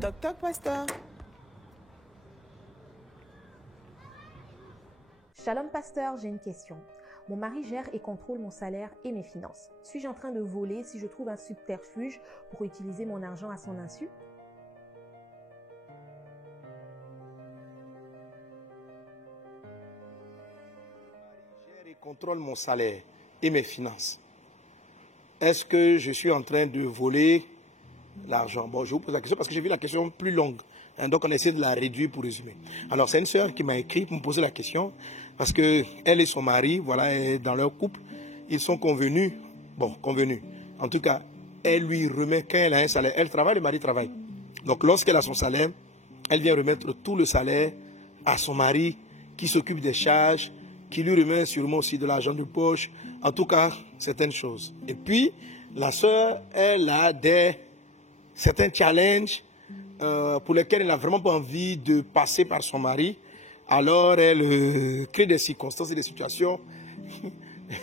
Toc toc, pasteur. Shalom pasteur, j'ai une question. Mon mari gère et contrôle mon salaire et mes finances. Suis-je en train de voler si je trouve un subterfuge pour utiliser mon argent à son insu? Je gère et contrôle mon salaire et mes finances. Est-ce que je suis en train de voler l'argent? Bon, je vous pose la question parce que j'ai vu la question plus longue. Donc, on essaie de la réduire pour résumer. Alors, c'est une sœur qui m'a écrit pour me poser la question parce que elle et son mari, voilà, dans leur couple, ils sont convenus. Bon, convenus. En tout cas, elle lui remet, quand elle a un salaire, elle travaille, le mari travaille. Donc, lorsqu'elle a son salaire, elle vient remettre tout le salaire à son mari qui s'occupe des charges, qui lui remet sûrement aussi de l'argent de poche. En tout cas, certaines choses. Et puis, la sœur, elle a certains challenges pour lesquels elle n'a vraiment pas envie de passer par son mari. Alors, elle crée des circonstances et des situations.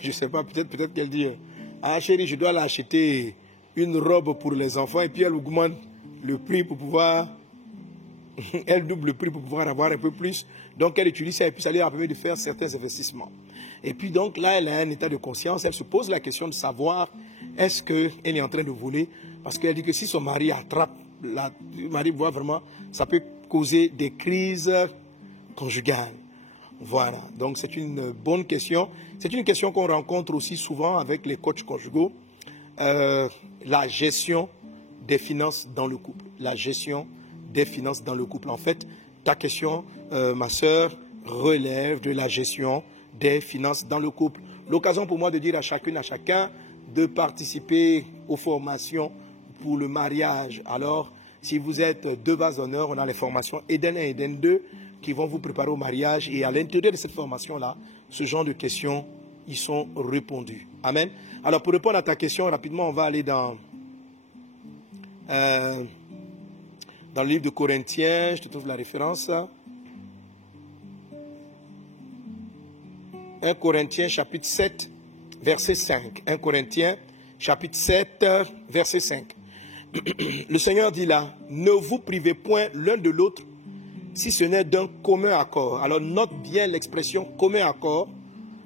Je ne sais pas, peut-être qu'elle dit « Ah chérie, je dois l'acheter une robe pour les enfants. » Et puis, elle augmente le prix pour pouvoir... Elle double le prix pour pouvoir avoir un peu plus. Donc, elle utilise ça et puis ça lui a permis de faire certains investissements. Et puis, donc, là, elle a un état de conscience. Elle se pose la question de savoir est-ce qu'elle est en train de voler. Parce qu'elle dit que si son mari attrape, le mari voit vraiment, ça peut causer des crises conjugales. Voilà. Donc, c'est une bonne question. C'est une question qu'on rencontre aussi souvent avec les coachs conjugaux. La gestion des finances dans le couple. La gestion des finances dans le couple. En fait, ta question, ma sœur, relève de la gestion des finances dans le couple. L'occasion pour moi de dire à chacune, à chacun, de participer aux formations pour le mariage. Alors, si vous êtes deux bases d'honneur, on a les formations Eden 1 et Eden 2 qui vont vous préparer au mariage. Et à l'intérieur de cette formation-là, ce genre de questions, ils sont répondus. Amen. Alors, pour répondre à ta question, rapidement, on va aller dans le livre de Corinthiens, je te trouve la référence. 1 Corinthiens chapitre 7, verset 5. 1 Corinthiens chapitre 7, verset 5. Le Seigneur dit là, ne vous privez point l'un de l'autre si ce n'est d'un commun accord. Alors note bien l'expression commun accord,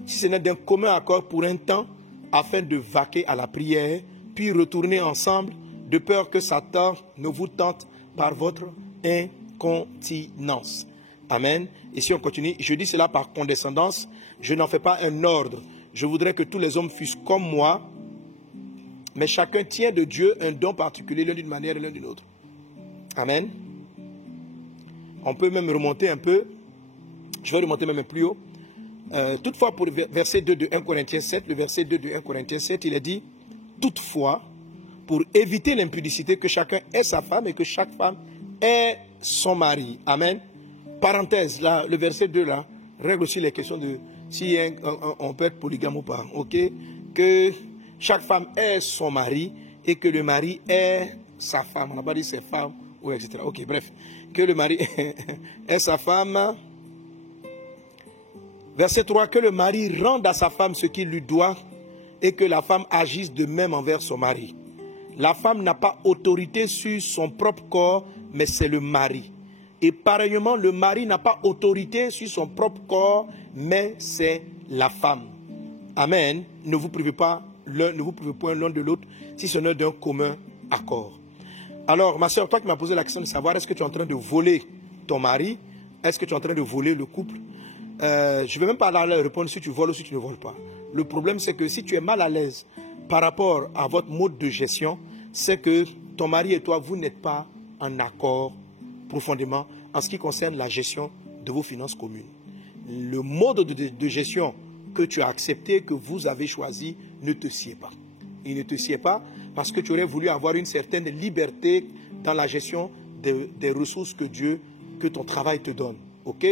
si ce n'est d'un commun accord pour un temps, afin de vaquer à la prière, puis retourner ensemble, de peur que Satan ne vous tente par votre incontinence. Amen. Et si on continue, je dis cela par condescendance, je n'en fais pas un ordre. Je voudrais que tous les hommes fussent comme moi, mais chacun tient de Dieu un don particulier, l'un d'une manière et l'un d'une autre. Amen. On peut même remonter un peu. Je vais remonter même plus haut. Toutefois, pour le verset 2 de 1 Corinthiens 7, le verset 2 de 1 Corinthiens 7, il est dit, toutefois, pour éviter l'impudicité, que chacun ait sa femme et que chaque femme ait son mari. Amen. Parenthèse, là, le verset 2 là, règle aussi les questions de si on peut être polygame ou pas. Ok? Que chaque femme ait son mari et que le mari ait sa femme. On n'a pas dit ses femmes, ou etc. Ok, bref. Que le mari ait sa femme. Verset 3, que le mari rende à sa femme ce qu'il lui doit et que la femme agisse de même envers son mari. La femme n'a pas autorité sur son propre corps, mais c'est le mari. Et pareillement, le mari n'a pas autorité sur son propre corps, mais c'est la femme. Amen. Ne vous privez pas ne vous privez point l'un de l'autre, si ce n'est d'un commun accord. Alors, ma soeur, toi qui m'as posé la question de savoir, est-ce que tu es en train de voler ton mari? Est-ce que tu es en train de voler le couple? Je ne vais même pas aller répondre si tu voles ou si tu ne voles pas. Le problème, c'est que si tu es mal à l'aise par rapport à votre mode de gestion, c'est que ton mari et toi, vous n'êtes pas en accord profondément en ce qui concerne la gestion de vos finances communes. Le mode de gestion que tu as accepté, que vous avez choisi, ne te sied pas. Il ne te sied pas parce que tu aurais voulu avoir une certaine liberté dans la gestion des ressources que ton travail te donne. Ok?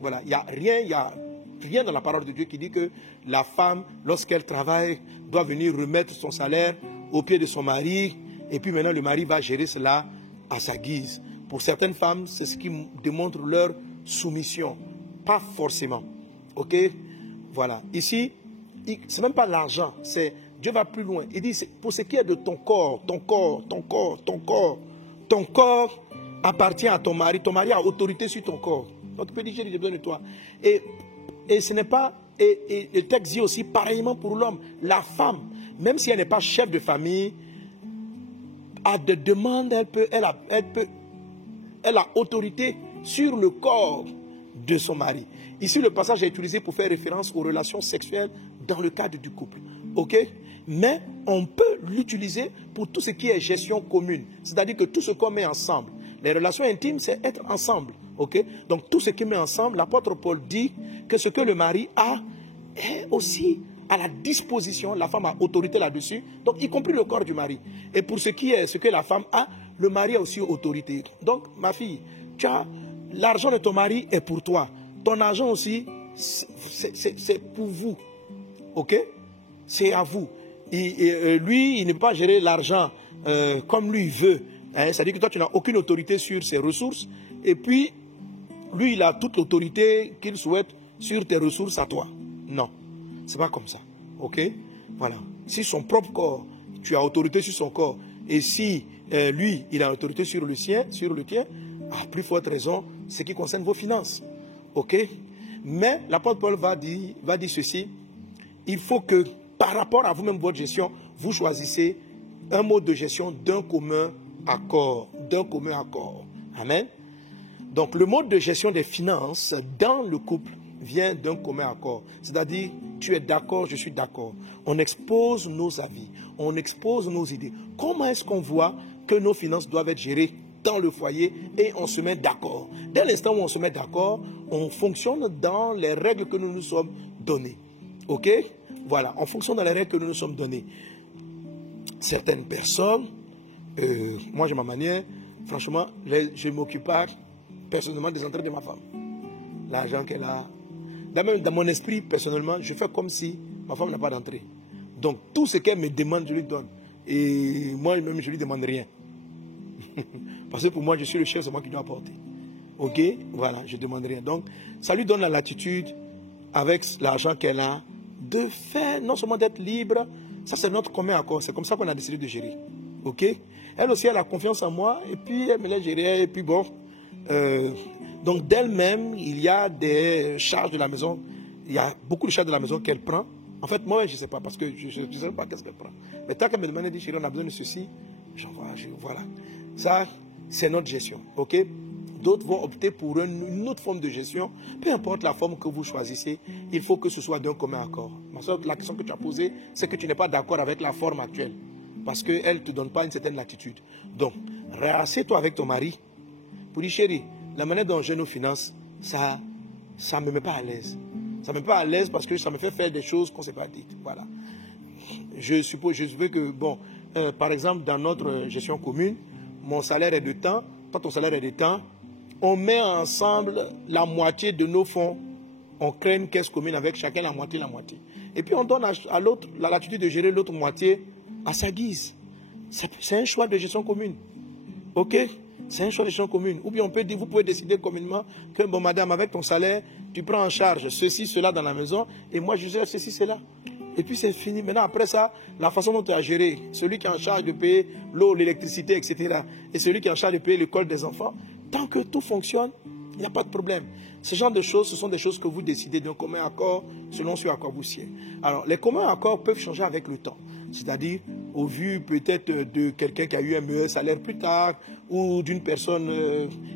Voilà, il n'y a rien dans la parole de Dieu qui dit que la femme, lorsqu'elle travaille, doit venir remettre son salaire au pied de son mari, et puis maintenant le mari va gérer cela à sa guise. Pour certaines femmes, c'est ce qui démontre leur soumission. Pas forcément. Ok? Voilà. Ici, ce n'est même pas l'argent. Dieu va plus loin. Il dit, pour ce qui est de ton corps, ton corps appartient à ton mari a autorité sur ton corps. Donc tu peux dire, j'ai besoin de toi. Et ce n'est pas, et le texte dit aussi pareillement pour l'homme. La femme, même si elle n'est pas chef de famille, a des demandes, elle a autorité sur le corps de son mari. Ici, le passage est utilisé pour faire référence aux relations sexuelles dans le cadre du couple. Ok? Mais on peut l'utiliser pour tout ce qui est gestion commune. C'est-à-dire que tout ce qu'on met ensemble. Les relations intimes, c'est être ensemble. Okay? Donc tout ce qui met ensemble, l'apôtre Paul dit que ce que le mari a est aussi à la disposition. La femme a autorité là-dessus, donc y compris le corps du mari. Et pour ce qui est ce que la femme a, le mari a aussi autorité. Donc ma fille, tu as l'argent de ton mari est pour toi. Ton argent aussi, c'est pour vous. Ok? C'est à vous. Lui, il ne peut pas gérer l'argent comme lui veut. Hein? C'est-à-dire que toi, tu n'as aucune autorité sur ses ressources. Et puis, lui, il a toute l'autorité qu'il souhaite sur tes ressources à toi. Non, c'est pas comme ça. Ok? Voilà. Si son propre corps, tu as autorité sur son corps, et si lui, il a autorité sur le sien, sur le tien, à plus forte raison, ce qui concerne vos finances. Ok? Mais l'apôtre Paul va dire ceci. Il faut que, par rapport à vous-même, votre gestion, vous choisissez un mode de gestion d'un commun accord. D'un commun accord. Amen. Donc, le mode de gestion des finances dans le couple vient d'un commun accord. C'est-à-dire, tu es d'accord, je suis d'accord. On expose nos avis, on expose nos idées. Comment est-ce qu'on voit que nos finances doivent être gérées dans le foyer et on se met d'accord? Dès l'instant où on se met d'accord, on fonctionne dans les règles que nous nous sommes données. Ok? Voilà, on fonctionne dans les règles que nous nous sommes données. Certaines personnes, moi j'ai ma manière, franchement, je ne m'occupe pas personnellement des entrées de ma femme. L'argent qu'elle a. Même dans mon esprit, personnellement, je fais comme si ma femme n'a pas d'entrée. Donc, tout ce qu'elle me demande, je lui donne. Et moi-même, je ne lui demande rien. Parce que pour moi, je suis le chef, c'est moi qui dois apporter. Ok? Voilà, je ne demande rien. Donc, ça lui donne la latitude, avec l'argent qu'elle a, de faire, non seulement d'être libre, ça c'est notre commun accord. C'est comme ça qu'on a décidé de gérer. Ok? Elle aussi, elle a confiance en moi, et puis elle me laisse gérer, et puis bon. Donc d'elle-même, il y a des charges de la maison, il y a beaucoup de charges de la maison qu'elle prend. En fait, moi, je ne sais pas, parce que je ne sais pas qu'est-ce qu'elle prend. Mais tant qu'elle me demande, elle dit, chérie, on a besoin de ceci, voilà. Ça, c'est notre gestion, ok? D'autres vont opter pour une autre forme de gestion. Peu importe la forme que vous choisissez, il faut que ce soit d'un commun accord. La question que tu as posée, c'est que tu n'es pas d'accord avec la forme actuelle. Parce qu'elle ne te donne pas une certaine latitude. Donc, réassieds-toi avec ton mari pour dire, chérie, la manière dont j'ai nos finances, ça ne me met pas à l'aise. Ça ne me met pas à l'aise parce que ça me fait faire des choses qu'on ne s'est pas dites. Voilà. Je veux que, bon, par exemple, dans notre gestion commune, mon salaire est de temps, toi ton salaire est de temps, on met ensemble la moitié de nos fonds, on crée une caisse commune avec chacun la moitié. Et puis on donne à l'autre la latitude de gérer l'autre moitié à sa guise. C'est un choix de gestion commune. Ok? C'est un choix de gestion commune. Ou bien on peut dire, vous pouvez décider communément que, bon madame, avec ton salaire, tu prends en charge ceci, cela dans la maison, et moi je gère ceci, cela. Et puis c'est fini. Maintenant, après ça, la façon dont tu as géré, celui qui est en charge de payer l'eau, l'électricité, etc., et celui qui est en charge de payer l'école des enfants, tant que tout fonctionne, il n'y a pas de problème. Ce genre de choses, ce sont des choses que vous décidez d'un commun accord selon ce à quoi vous siez. Alors, les communs accords peuvent changer avec le temps. C'est-à-dire, au vu peut-être de quelqu'un qui a eu un meilleur salaire plus tard, ou d'une personne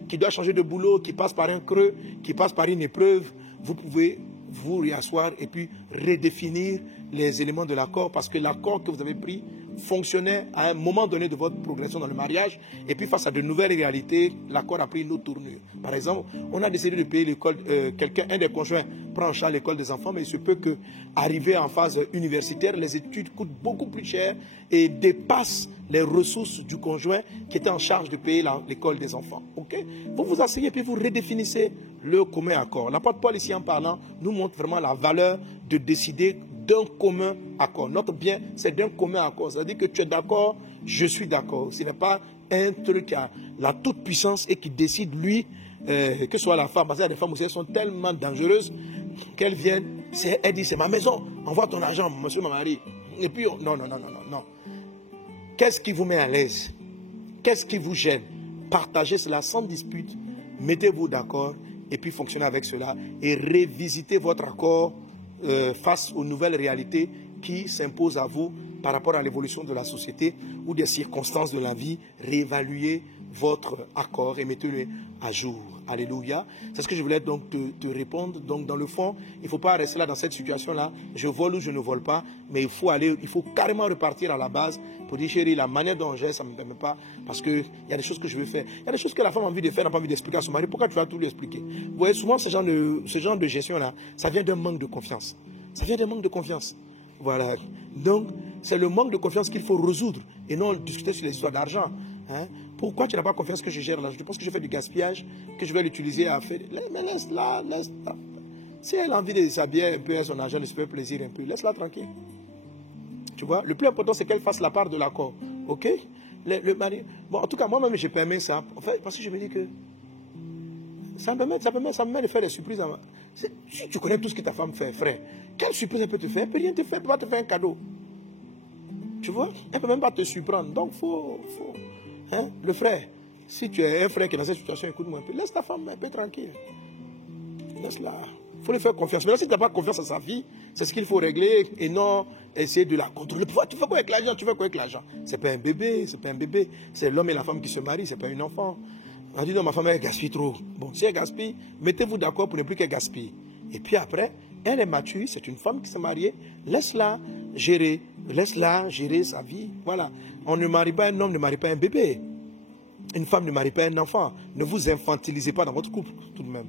qui doit changer de boulot, qui passe par un creux, qui passe par une épreuve, vous pouvez vous réasseoir et puis redéfinir les éléments de l'accord, parce que l'accord que vous avez pris fonctionnait à un moment donné de votre progression dans le mariage, et puis face à de nouvelles réalités, l'accord a pris une autre tournure. Par exemple, on a décidé de payer l'école, un des conjoints prend en charge l'école des enfants, mais il se peut que, arrivé en phase universitaire, les études coûtent beaucoup plus cher et dépassent les ressources du conjoint qui était en charge de payer l'école des enfants. Okay? Vous vous asseyez et puis vous redéfinissez le commun accord. L'apôtre Paul, ici en parlant, nous montre vraiment la valeur de décider d'un commun accord. Notre bien, c'est d'un commun accord. C'est-à-dire que tu es d'accord, je suis d'accord. Ce n'est pas un truc qui a la toute-puissance et qui décide, lui, que ce soit la femme. Parce qu'il y a des femmes aussi, elles sont tellement dangereuses qu'elles viennent, elle dit, c'est ma maison, envoie ton argent, monsieur mon mari. Et puis, non. Qu'est-ce qui vous met à l'aise? Qu'est-ce qui vous gêne? partagez cela sans dispute, mettez-vous d'accord et puis fonctionnez avec cela et révisitez votre accord face aux nouvelles réalités qui s'imposent à vous par rapport à l'évolution de la société ou des circonstances de la vie. Réévaluez votre accord et mettez-le à jour. Alléluia. C'est ce que je voulais donc te répondre. Donc dans le fond, il ne faut pas rester là dans cette situation-là. Je vole ou je ne vole pas, mais il faut carrément repartir à la base pour dire chérie, la manière dont j'ai, ça ne me permet pas parce qu'il y a des choses que je veux faire. Il y a des choses que la femme a envie de faire, n'a pas envie d'expliquer à son mari. Pourquoi tu vas tout lui expliquer? Vous voyez, souvent ce genre de gestion-là, ça vient d'un manque de confiance. Ça vient d'un manque de confiance. Voilà. Donc, c'est le manque de confiance qu'il faut résoudre et non discuter sur les histoires d'argent. Hein? Pourquoi tu n'as pas confiance que je gère l'argent? Tu penses que je fais du gaspillage, que je vais l'utiliser à faire... Mais laisse-la, laisse-la. Si elle a envie de s'habiller un peu à son argent, de se faire plaisir un peu, laisse-la tranquille. Tu vois? Le plus important, c'est qu'elle fasse la part de l'accord. Ok? Le mari... Bon, en tout cas, moi-même, je permets ça. En fait, parce que je me dis que ça me permet de faire des surprises. Si tu connais tout ce que ta femme fait, frère, quelle surprise elle peut te faire? Elle ne peut rien te faire, elle peut pas te faire un cadeau. Tu vois? Elle ne peut même pas te surprendre. Donc, hein? Le frère, si tu es un frère qui est dans cette situation, écoute-moi un peu. Laisse ta femme un peu tranquille. Laisse-la. Il faut lui faire confiance. Mais là, si tu n'as pas confiance à sa vie, c'est ce qu'il faut régler et non essayer de la contrôler. Tu fais quoi avec l'argent? Tu fais quoi avec l'argent? Ce n'est pas un bébé, c'est pas un bébé. C'est l'homme et la femme qui se marient, ce n'est pas un enfant. On dit non, ma femme, elle gaspille trop. Bon, si elle gaspille, mettez-vous d'accord pour ne plus qu'elle gaspille. Et puis après, elle est mature, c'est une femme qui s'est mariée. Laisse-la gérer sa vie. Voilà. On ne marie pas un homme, ne marie pas un bébé. Une femme ne marie pas un enfant. Ne vous infantilisez pas dans votre couple, tout de même.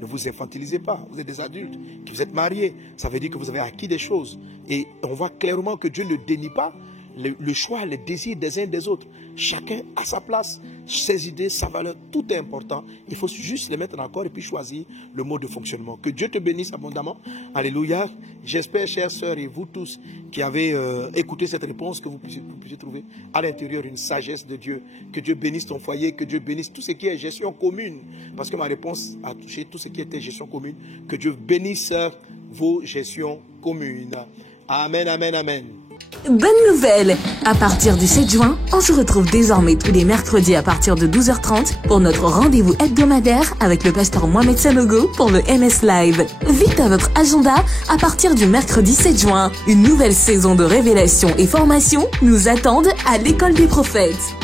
Ne vous infantilisez pas. Vous êtes des adultes, qui vous êtes mariés. Ça veut dire que vous avez acquis des choses. Et on voit clairement que Dieu ne dénie pas le choix, les désirs des uns et des autres. Chacun a sa place, ses idées, sa valeur, tout est important. Il faut juste les mettre en accord et puis choisir le mode de fonctionnement. Que Dieu te bénisse abondamment. Alléluia. J'espère, chères sœurs et vous tous qui avez écouté cette réponse, que vous puissiez trouver à l'intérieur une sagesse de Dieu. Que Dieu bénisse ton foyer, que Dieu bénisse tout ce qui est gestion commune. Parce que ma réponse a touché tout ce qui était gestion commune. Que Dieu bénisse vos gestions communes. Amen, amen, amen. Bonne nouvelle! À partir du 7 juin, on se retrouve désormais tous les mercredis à partir de 12h30 pour notre rendez-vous hebdomadaire avec le pasteur Mohamed Sanogo pour le MS Live. Vite à votre agenda, à partir du mercredi 7 juin, une nouvelle saison de révélation et formation nous attendent à l'école des prophètes.